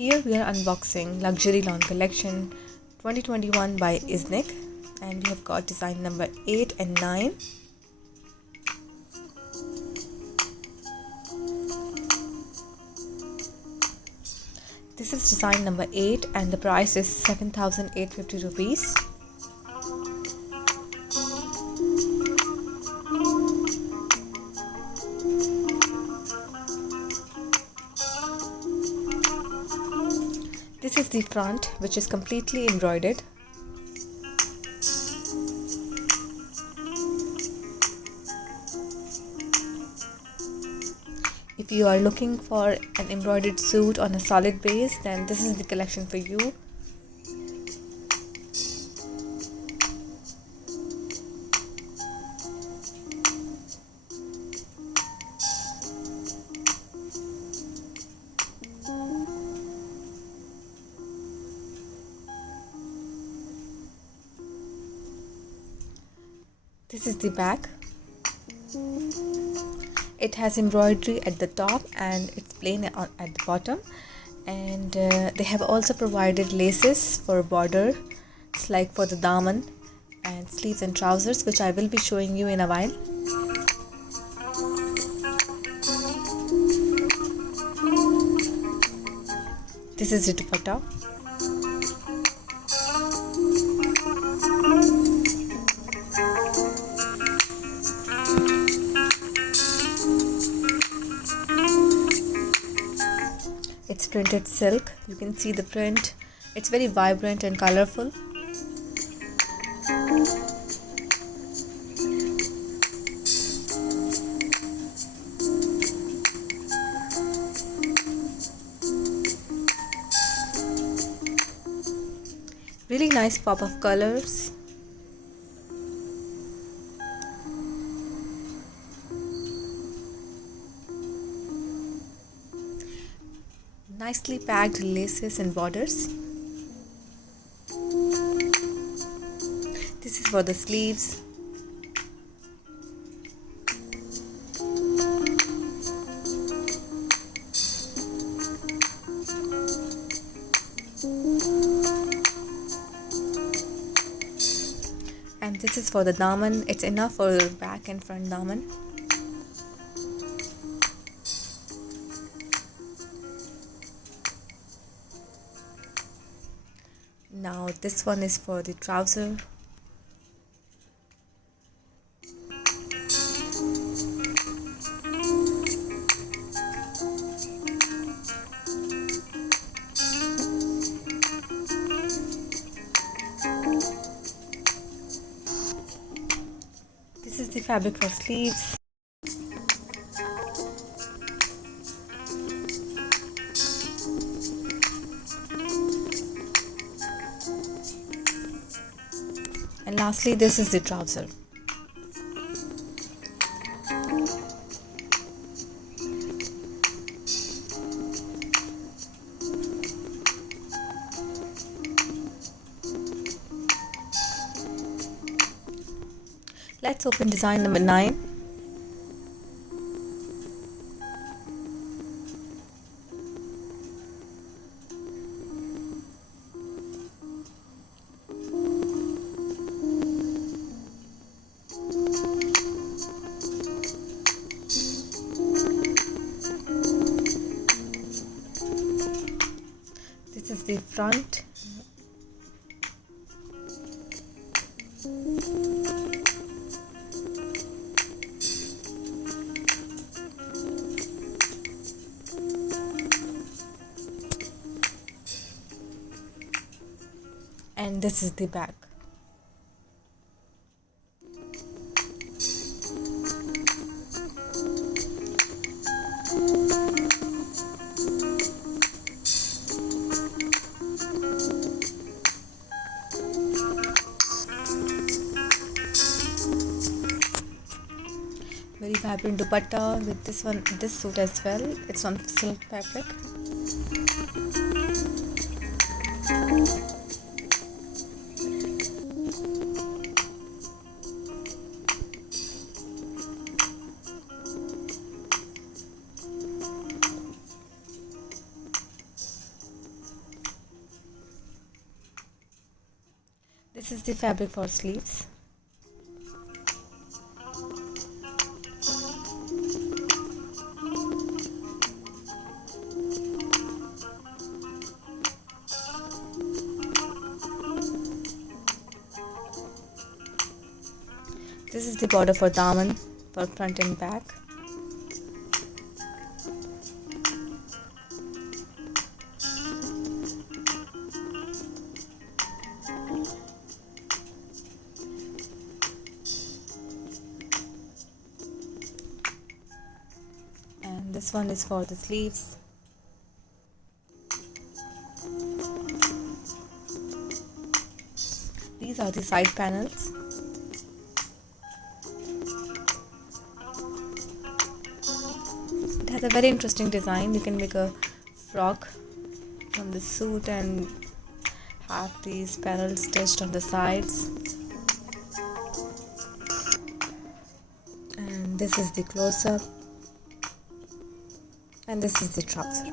Here we are unboxing Luxury Lawn Collection 2021 by Iznik, and we have got design number 8 and 9. This is design number 8 and the price is 7,850 rupees. This is the front, which is completely embroidered. If you are looking for an embroidered suit on a solid base, then this is the collection for you. This is the back. It has embroidery at the top and it's plain at the bottom, and they have also provided laces for border. It's like for the daman and sleeves and trousers, which I will be showing you in a while. This is the dupatta. It's printed silk. You can see the print. It's very vibrant and colorful. Really nice pop of colors. Nicely packed laces and borders. This is for the sleeves. And this is for the daman. It's enough for back and front daman. Now this one is for the trouser. This is the fabric for sleeves. And lastly, this is the trouser. Let's open design number 9. This is the front. And this is the back. Very vibrant dupatta with this suit as well. It's on silk fabric. This is the fabric for sleeves. This is the border for daman, for front and back. And this one is for the sleeves. These are the side panels. It has a very interesting design. You can make a frock from the suit and have these panels stitched on the sides. And this is the close-up, and this is the trouser.